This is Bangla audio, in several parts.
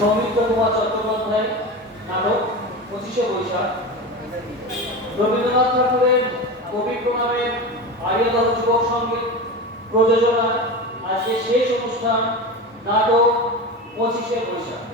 সৌমিত্র কুমার চট্টোপাধ্যায় নাটক 25শে বৈশাখ। রবীন্দ্রনাথ ঠাকুরের কবি প্রণামের আর্যদহ যুবক সঙ্গীত প্রযোজনায় আজকে শেষ অনুষ্ঠান নাটক 25শে বৈশাখ।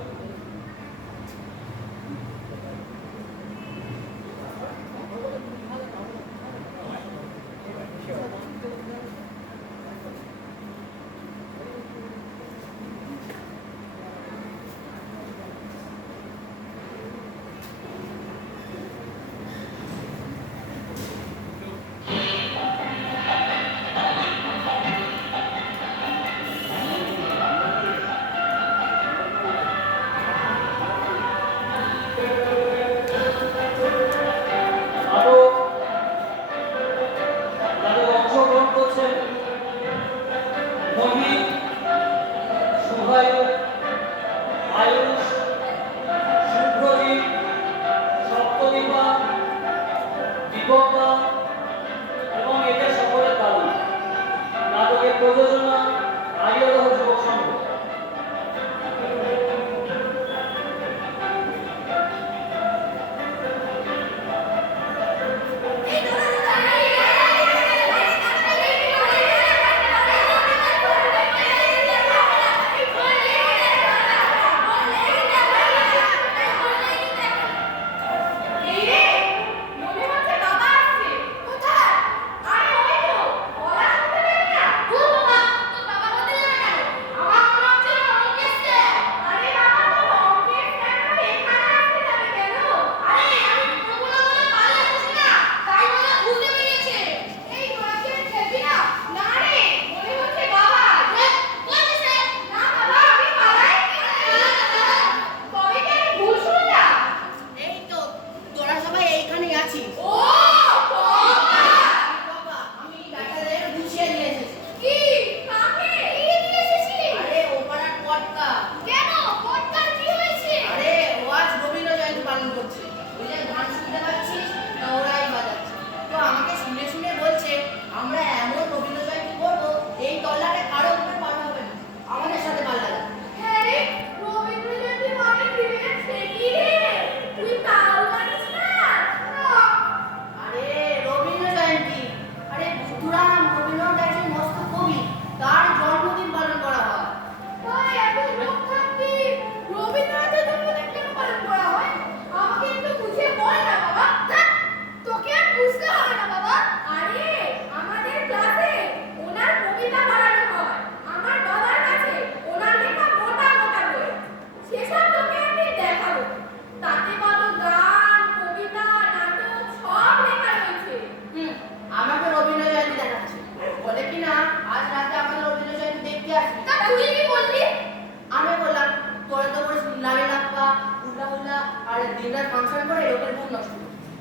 এবং এদের সকলের কারণ নাটকের প্রযোজনা আর্যদহ যুবক সংঘ।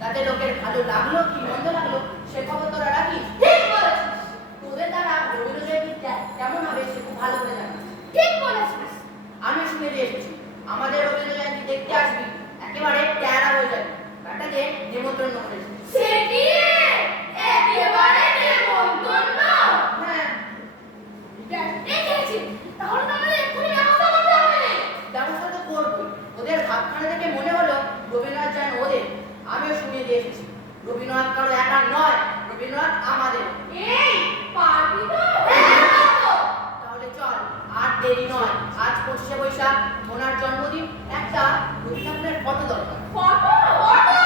তাতে লোকের ভালো লাগলো কি মন্দ লাগলো সে খবর তোরা রাখিস। ঠিক বলেছিস। তোদের দ্বারা রবীন্দ্র জয়ন্তীটা কেমন হবে সে খুব ভালো করে জানিস। ঠিক বলেছিস। আমি শুনে দিয়ে এসেছি আমাদের রবীন্দ্র জয়ন্তী দেখতে আসবি, একেবারে ট্যারা হয়ে যাবে। ব্যাটাকে নিমন্ত্রণ করেছি। সে কি একেবারে নিমন্ত্রণ? হ্যাঁ দেখেছি। তাহলে তো আমাদের এক্ষুনি ব্যবস্থা করতে হবে। ব্যবস্থা তো করবো। ওদের ভাবখানা থেকে মনে হলো রবীন্দ্রনাথ যেন ওদের। আমিও শুনিয়ে দিয়ে এসেছি রবীন্দ্রনাথ কারো একা নয়, রবীন্দ্রনাথ আমাদের। এই পারবি তো? তাহলে চল, আর দেরি নয়। আজ 25শে বৈশাখ, ওনার জন্মদিন। একটা রবি ঠাকুরের ফটো দরকার। ফটো? ফটো?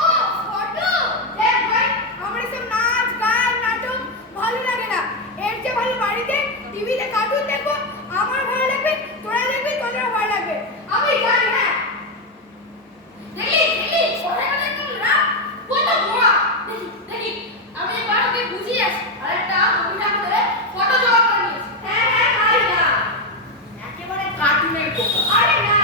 ও ফটো? দেখ ভাই, আমার এসব নাচ গান নাটক ভালো লাগে না। এর চেয়ে ভালো বাড়িতে টিভিতে কার্টুন দেখবো। আমার ভালো লাগবে, তোরা দেখবি, তোদের ভালো লাগবে। আমি জানি। হ্যাঁ দেখি দেখি কোথায় গেলে তোমরা? কত বড় দেখি দেখি আমি এবার ওকে বুঝিয়ে আসি। আরেকটা রবি ঠাকুরের ফটো জোগাড় করে নিয়েছি। হ্যাঁ হ্যাঁ ভাই না একেবারে কার্টুনের বোকা। আরে না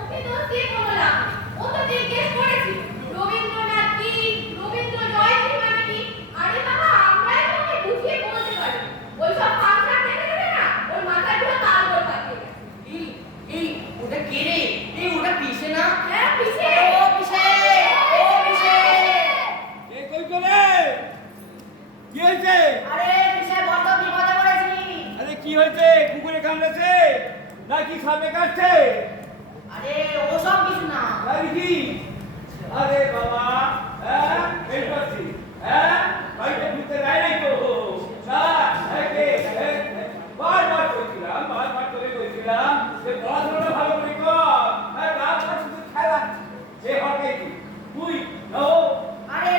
ওকে তো দিয়ে বললাম, ও তো জিজ্ঞেস করেছি রবীন্দ্রনাথ কি, রবীন্দ্র জয়ন্তী মানে কি। আরে বাবা আমরাই তোকে বুঝিয়ে বলতে পারি। ওই সব ফাংশন দেখে দেবে না, ওর মাথায় পুরো তাল গোল পাকিয়ে গেছে। এই ওটা কে রে? এই ওটা পিছে না? হ্যাঁ পিছে। ও পিছে, ও পিছে। এই কই করে? কি হয়েছে? আরে পিছে বড় বিপদে পড়েছি। আরে কি হয়েছে? কুকুরে কামড়েছে নাকি সাপে কাটছে? আরে ওসব কিছু না। তাই কি? আরে বাবা, হ্যাঁ এই করছি, হ্যাঁ বাড়িতে ঢুকতে দেয় নাই তো না, বারবার করে কইছিলাম যে পড়াশোনাটা ভালো করে কর, হ্যাঁ তারপর শুধু খেলা সে হবে কি তুই নাও। আরে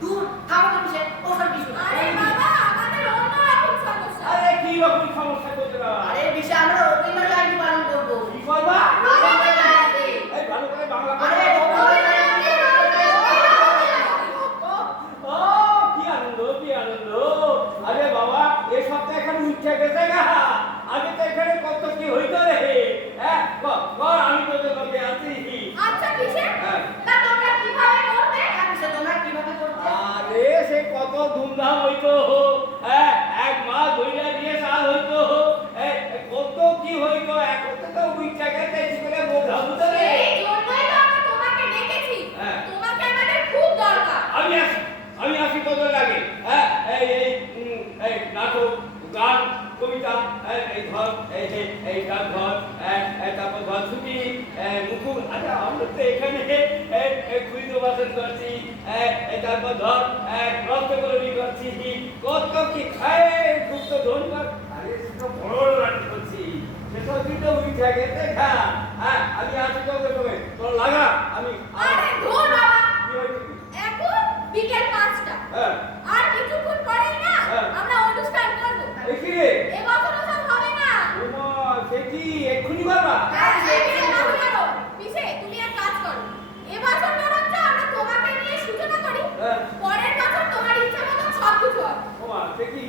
দূর থামো তো কিসে, ওসব কিছু না। আরে বাবা আমাদের অন্য রকম সমস্যা। আরে কি রকম সমস্যা করতে না? আরে বিষয় আমরা রবীন্দ্র জয়ন্তী পালন করবো। কি করবা? রবীন্দ্র জয়ন্তী। এই ভালো করে বাংলা আরে কথা বলো। রবীন্দ্র জয়ন্তী। ও কি আনন্দ কি আনন্দ। আরে বাবা এই সপ্তাহে এখন উঠে গেছে না, আগে তো এখানে কত কি হইতো রে, হ্যাঁ কর আমি তোদের লগে আছি। আচ্ছা কিসে? হ্যাঁ। তা তোমরা কিভাবে করবে? বিষয় তোমরা কিভাবে করতে? আরে সে কত ধুমধাম হইতো, হ্যাঁ এক মাস ধইরা দিয়ে সাল হইতো, কত কি হইতো, এখন তো উঠে গেছে কি করে বোঝাবো তো রে। এই জন্যই তো আমরা তোমাকে ডেকেছি। হ্যাঁ। তোমাকে আমাদের খুব দরকার। আমি আসি তোদের লাগে, হ্যাঁ এই নাটক গান কবিতা, এই ধর এই গান ধর, তারপর ধর ছুটি মুকুল, আচ্ছা আমরা তো এখানে কুইজো বাসন করছি, তারপর ধর রক্তকরণী করছি, কত কি খায় খুব তো ধন্যবাদ। আরে সেটা বড় নাটক করছি, সেসব কিন্তু উঠে গেছে খা, হ্যাঁ আমি আসি তোদের সঙ্গে তোর লাগা আমি। আরে ধুর বাবা। কি হয়েছে কি? এখন বিকেল 5টা। হ্যাঁ আর কিছুক্ষণ পরেই না হ্যাঁ। আমরা অনুষ্ঠান করব। দেখি রে এবছর ওসব হবে না। ওমা সে কি এক্ষুনি করবা? হ্যাঁ, সেদিকে না করো। পিছে তুমি এক কাজ করো। এবছর বরঞ্চ আমরা তোমাকে নিয়ে সূচনা করি। হ্যাঁ। পরের বছর তোমার ইচ্ছা মতো সব কিছু হবে। ওমা সে কি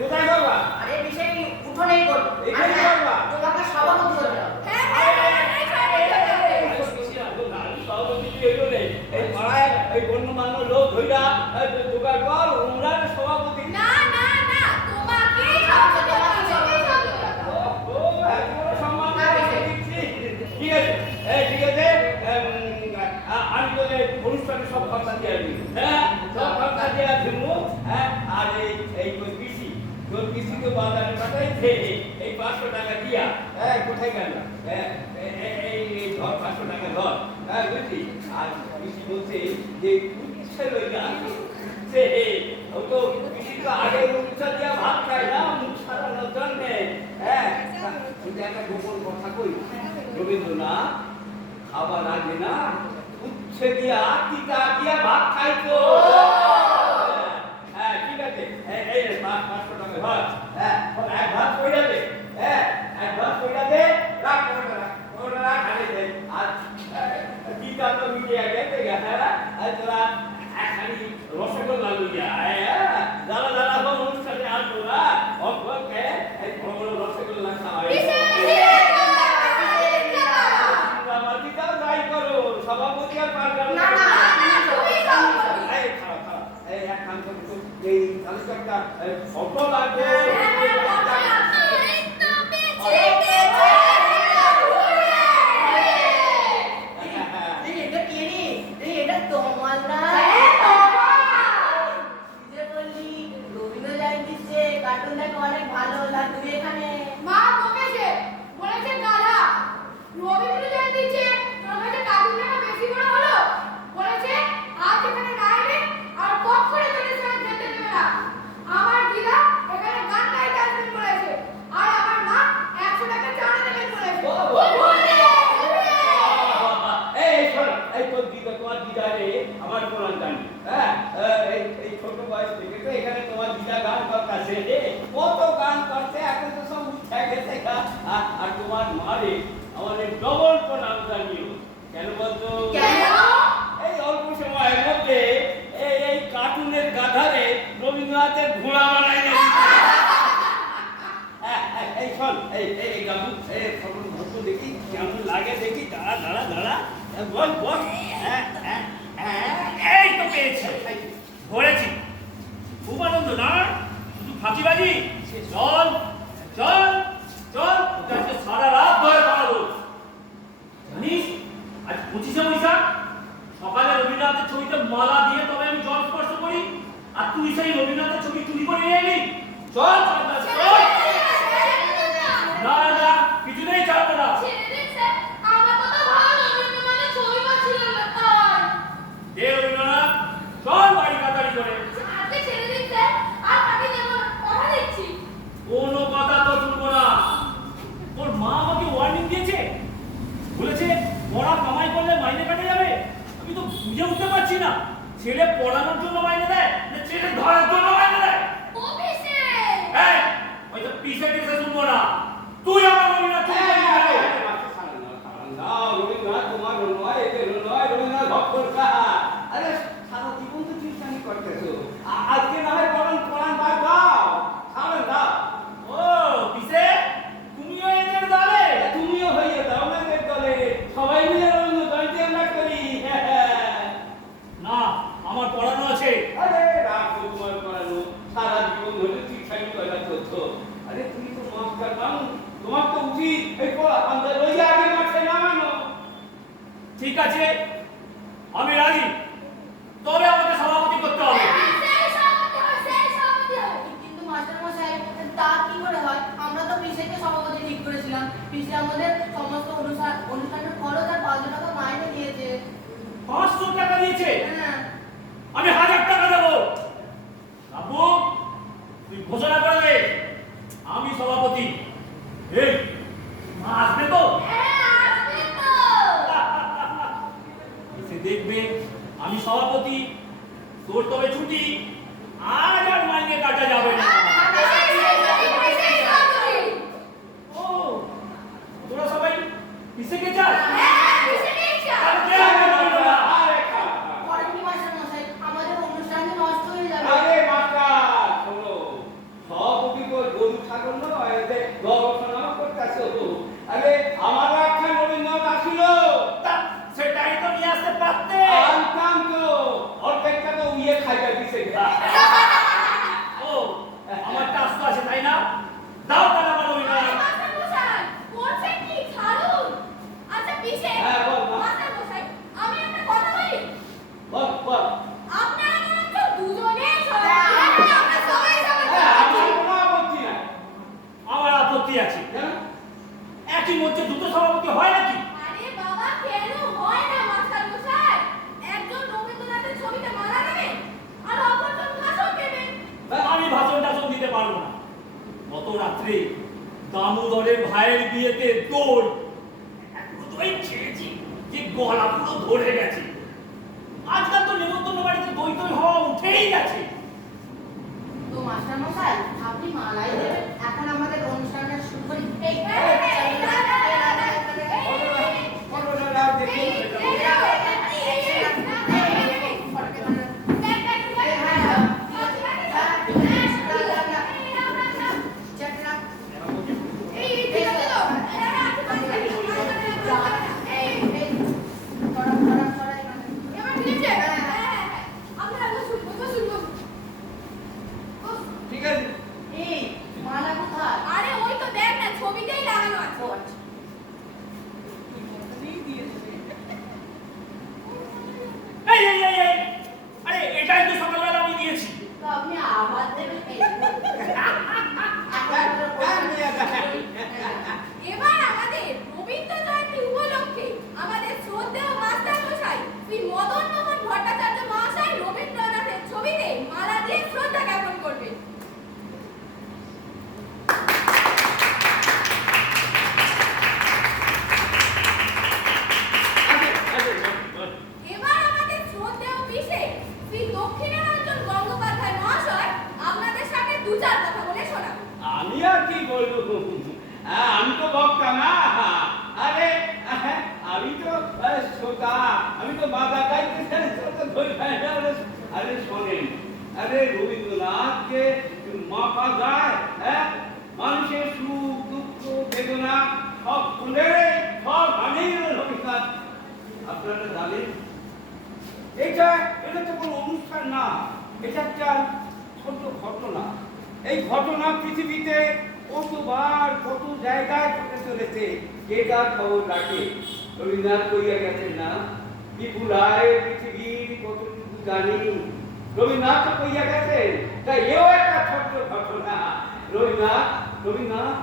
কোথায় করবা? আরে বিষয় উঠোনেই করবো। এখানে আরে হ্যাঁ, করবা? তোমাকে সভাপতি হতে হবে। হ্যাঁ হ্যাঁ এই সবাই এই পাড়ায় এই গণ্যমান্য লোক ধইরা জোগাড় কর, ওরা সভাপতি। না না না তোমাকেই সভাপতি হতে হবে। ও এত বড় সম্মান দিচ্ছি। ঠিক আছে ঠিক আছে, আমি তোদের অনুষ্ঠানে সব খরচা দিয়ে আসবি, হ্যাঁ সব খরচা দিয়ে আসবি, হ্যাঁ আর এই কৃষি তোর কৃষি তো বাজারে পাঠাইছে, এই 500 টাকা দিয়া, হ্যাঁ কোথায় গেল, হ্যাঁ এই ধর 500 টাকা ধর, হ্যাঁ বুঝলি। আর কৃষি বলছে যে উচ্ছে লইয়া সে ও তো কৃষি তো আগে উচ্ছা দিয়া ভাত খায় না, মুখ সারানোর জন্যে, হ্যাঁ কিন্তু একটা গোপন কথা কই, রবীন্দ্রনাথ খাবার আগে না উচ্ছে দিয়া টিকা দিয়া ভাত খাইতো। হ্যাঁ ঠিক আছে, এই 500 টাকা ধর, হ্যাঁ এক ভাত কইরা দে, হ্যাঁ এক ভাত কইরা দে, রাখ ওটা রাখ খালি দে। আর টিকা তো মিটিয়ে গেছে, হ্যাঁ আর তোরা একখানি রসগোল্লা লইয়া যারা যারা আমার অনুষ্ঠানে আসবো না অল্পকে এই বড় বড় রসগোল্লা খাওয়াই। আমার দিকেও যাই করো, সভাপতি আর পারবে না না তুমি সভাপতি। এই খাও খাও, এই এক কাম করো তো, এই তালিকাটা ফটো লাগবে। এটা কে রে? এটা তোমার না? যে বললি রবীন্দ্র জয়ন্তীতে কার্টুন দেখো অনেক ভালো লাগে, তুমি এখানে মা বকেছে, বলেছে গাধা। রবীন্দ্র জয়ন্তীর চেয়ে তোর কাছে কার্টুন দেখা বেশি বড় হলো। বলেছে আজ এখানে না এলে আর কখনো তোদের সঙ্গে খেলতে দেবে না। আমার দিদা এখানে গান গাইতে আসবেন বলেছে। আর আমার মা 100 টাকা চাঁদা দেবেন বলেছে। এই শোনো, এই তোর দিদা, তোমার দিদা রে আমার কোরআন জানি, হ্যাঁ এই ছোট বয়স থেকে তো এখানে তোমার দিদা গান করতেছে রে, কত গান করছে, এখন তো সব উঠে গেছে গা। আর তোমার মা রে আমাদের ডবল প্রণাম জানিও। কেন বলতো? কেন? এই অল্প সময়ের মধ্যে এই কার্টুনের গাধারে রবীন্দ্রনাথের ঘোড়া বানাই না। এই শোন, এই গাবু, এই ফটো ফটো দেখি কেমন লাগে, দেখি দাঁড়া দাঁড়া দাঁড়া, বল বল। এই তো পেয়েছে, ধরেছি। খুব আনন্দ না, শুধু ফাঁকিবাজি। চল চল চল, তোকে আজকে সারা রাত ধরে পালাবো। জানিস আজ 25শে বৈশাখ, সকালে রবীন্দ্রনাথের ছবিতে মালা দিয়ে তবে আমি জল স্পর্শ করি, আর তুই সেই রবীন্দ্রনাথের ছবি চুরি করে নিয়ে এলি। চল চল চল, চল। না না কিছুতেই ছাড়বো না। ছেড়ে দিন স্যার, আমরা তো তো আরে তুমি তো মাস্টার মানুষ, তোমার তো উচিত এই পড়া পান্তা লইয়া আগে মাঠে নামানো। ঠিক আছে, আমি রাজি, তবে আমাকে সভাপতি করতে হবে। কিন্তু মাস্টার মশাই তা কি করে হয়? আমরা তো পিসেকে সভাপতি ঠিক করেছিলাম। পিসে আমাদের সমস্ত অনুষ্ঠানের খরচ আর 500 টাকা মাইনে দিয়েছে। 500 টাকা দিয়েছে, হ্যাঁ। আমি 1000 টাকা দেবো। আব্বু, তুই ঘোষণা করে দে আমি সভাপতি। এই মা আসবে তো? এসে দেখবে আমি সভাপতি, তোর তবে ছুটি, আজ আর মাইনে কাটা যাবে না। ও, তোরা সবাই পিসেকে চাস? আর কে আগে বললো না? আরে খা। করেন কি মাস্টার মশাই? আমাদের অনুষ্ঠানটা নষ্ট হয়ে যাবে। আরে মাস্টার শোনো, সভাপতি তো গরু ছাগল নয়, এতে গবেষণা করতেছো। আরে আমার একটা রবীন্দ্রনাথ আসিল, তা সেটাই তো নিয়ে আসতে পারতে। আনতাম তো, অর্ধেকটা তো উইয়ে খাইয়া দিছে। ও, আমারটা আসতে আছে তাই না? দাও তাহলে আমার অভিনয়। হ্যাঁ, বল, বল। আমি একটা কথা বলি, বল বল। আপনারা তো দুজনেই সবাই, আমরা সবাই হ্যাঁ, সবাই আমার কোনো আপত্তি নাই। আমার আপত্তি আছে। কেন? একই মঞ্চে দুটো সভাপতি হয় নাকি? আরে বাবা, কেন হয় না মাস্টার মশাই? একজন রবীন্দ্রনাথের ছবিতে মালা দেবে আর অপরজন ভাষণ দেবে। আমি ভাষণ টাষণ দিতে পারবো না। গত রাত্রে দামোদরের ভাইয়ের বিয়েতে দই, এত দই খেয়েছি যে গলা পুরো ধরে গেছে। আজকাল তো নেমন্তন্ন বাড়িতে দই দই হওয়া উঠেই গেছে। তো মাস্টার মশাই আপনি মালাই দেবেন। এখন আমাদের অনুষ্ঠানটা শুরু করি। এই ঘটনাটা দেখি। ঠিক আছে। এই মালা কোথায়? আরে ওই তো দেখ না, ছবিতেই লাগানো আছে। ও আচ্ছা। এই এই এই এই, আরে এটাই তো সকালবেলা আমি দিয়েছি। তো আপনি আবার দেবেন? এই এবার আমাদের রবীন্দ্র জয়ন্তী উপলক্ষে আমাদের শ্রদ্ধেয় মাস্টার মশাই শ্রী মদন মোহন ভট্টাচার্য মহাশয় রবীন্দ্রনাথের ছবিতে মালা দিয়ে শ্রদ্ধা জ্ঞাপন করবেন। এবার আমাদের শ্রদ্ধেয় বিশেষ শ্রী দক্ষিণারঞ্জন গঙ্গোপাধ্যায় মহাশয় আপনাদের সামনে দু চার কথা বলে শোনাবেন। আমি আর কি বলবো, আমি তো বক্তা না। আরে আমি তো শ্রোতা, আমি তো বাধা গাইতে ধরে। আরে শোনেন, আরে রবীন্দ্রনাথকে মাপা যায়? হ্যাঁ, মানুষের সুখ দুঃখ বেদনা সব খুলে সব গানেই রবীন্দ্রনাথ। আপনারা জানেন এটা তো কোনো অনুষ্ঠান না, এটা একটা ছোট ঘটনা। এই ঘটনা পৃথিবীতে কতবার কত জায়গায় ঘটে চলেছে, কে তার খবর রাখে? রবীন্দ্রনাথ কইয়া গেছেন না, বিপুলায় পৃথিবীর কতটুকু জানি। রবীন্দ্রনাথ তো কইয়া গেছেন, তাই এও একটা ছোট্ট ঘটনা। রবীন্দ্রনাথ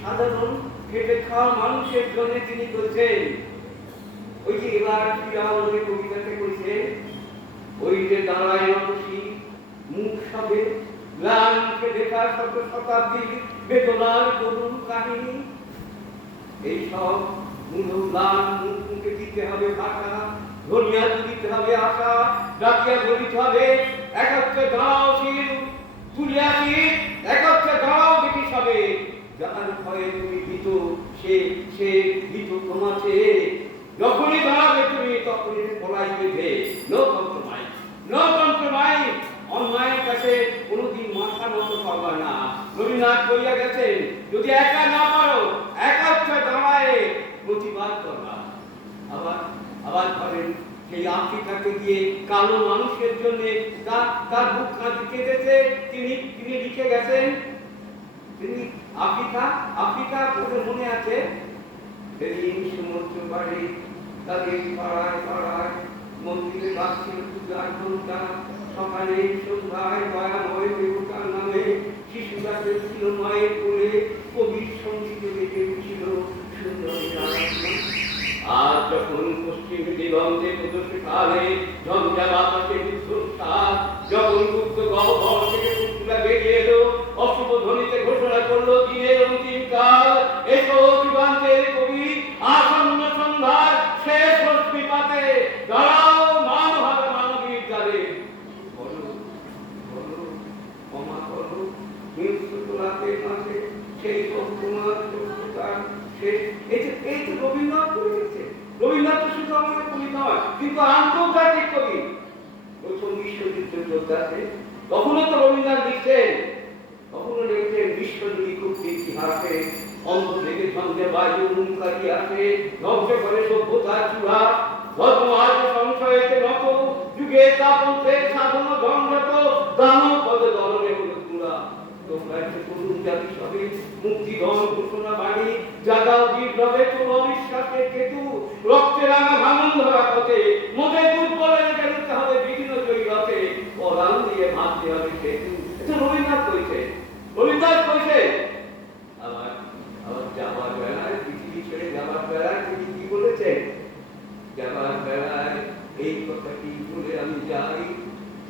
সাধারণ খেটে খাওয়া মানুষের জন্য তিনি বলছেন। ওই যে এবার শ্রীরামকে কবিতাতে কইছে, ওই যে দাঁড়ায় রসি মুখ সবে গ্লানকে দেখা শত শতাব্দীর বেদনার করুণ কাহিনী। এইসব মূল গান মুখে দিতে হবে ভাষা, ধনিয়া দিতে হবে আশা, ডাকিয়া বলিতে হবে একত্রে দাঁড়াও শির, তুলে আসি একত্রে দাঁড়াও ব্রিটিশ হবে। যার ভয়ে তুমি ভীত, সে ভীত তোমাছে। যখনই দাঁড়াবে তুমি তখনই পলাইবে ভে। No compromise, no compromise. অন্যায়ের কাছে কোনোদিন মাথা নত করবা না। রবীন্দ্রনাথ কইয়া গেছেন, যদি একা না পারো একত্রে দাঁড়ায় প্রতিবাদ করবা। আবার ধরেন সেই আফ্রিকাকে গিয়ে কালো মানুষের জন্য তার বুক কাঁদি কেঁদেছে, তিনি লিখে গেছেন, তিনি আফ্রিকা আফ্রিকা আপনাদের মনে আছে সেদিন সমুদ্র পাড়ে তাদের পাড়ায় পাড়ায় মন্দিরে বাঁচছিল পূজার ঘন্টা সকালে সন্ধ্যায় দয়াময় দেবতার নামে শিশুরা ছিল মায়ের কোলে কবির সঙ্গীত বেজে উঠছিল সুন্দর আর যখন পশ্চিম দিগন্তে প্রদর্শিত কালে ঝঞ্ঝা বাতাসে বিধ্বস্তার যখন গুপ্ত গহ্বর থেকে পুতুলা বেরিয়ে এলো অশুভ ধ্বনিতে ঘোষণা করলো দিনের অন্তিম কাল এসো যুগান্তের কবি আসন্ন সন্ধ্যার শেষ রশ্মিপাতে দাঁড়াও মানভাবে মানবীর জালে বলো বলো ক্ষমা করো হিংস্র তোলাতে মাঝে সেই তোমার চক্ষুতার শেষ এই তো রবীন্দ্রনাথ করেছে রবীন্দ্রনাথ তো শুধু আমাদের কবি নয় কিন্তু আন্তর্জাতিক কবি প্রথম বিশ্বযুদ্ধ চলতেছে তখনও তো রবীন্দ্রনাথ লিখছেন কখনো লিখছেন বিশ্বজুড়ি কুপ্তি ইতিহাসে অন্ধ থেকে ছন্দে বায়ু হুঙ্কারি আসে ধ্বংস করে সভ্যতার চূড়া ধর্ম আজ সংশয়েতে নত যুগে তাপন্তের সাধন ঝঞ্ঝাত দানব পদে দলনে হলো চূড়া তোমরা একটু তরুণ জাতি সবে মুক্তিগণ ঘোষণা বাণী জাগাও বিপ্লবে চলো অবিশ্বাসের কেতু রক্তে রাঙা ভাঙন ধরা পথে মোদের দুর্বলে রেখে দিতে হবে বিভিন্ন জয়ীরথে পরাণ দিয়ে ভাবতে হবে সেতু এটা রবীন্দ্রনাথ কইছে রবীন্দ্রনাথ কইছে আবার আবার যাবার বেলায় পৃথিবী ছেড়ে যাবার বেলায় তিনি কি বলেছেন যাবার বেলায় এই কথাটি বলে আমি যাই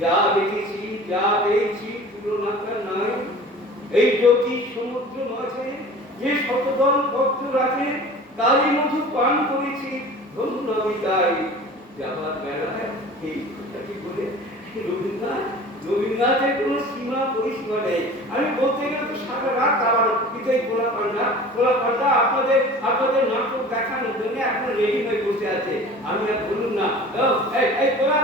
যা দেখেছি যা পেয়েছি তুলনাটা নাই এই জ্যোতি সমুদ্র মাঝে যে শতদল ভক্ত রাখে তারই মধু পান করেছি ধন্য আমি তাই যাবার বেলায় এই কথাটি বলে রবীন্দ্রনাথের কোনো সীমা পরিসীমা নেই আমি বলতে গেলে তো সারা রাত আবার কিন্তু এই খোলা পান্ডা আপনাদের নাটক দেখানোর জন্য এখন রেডি হয়ে বসে আছে আমি আর বলুন না এই তোরা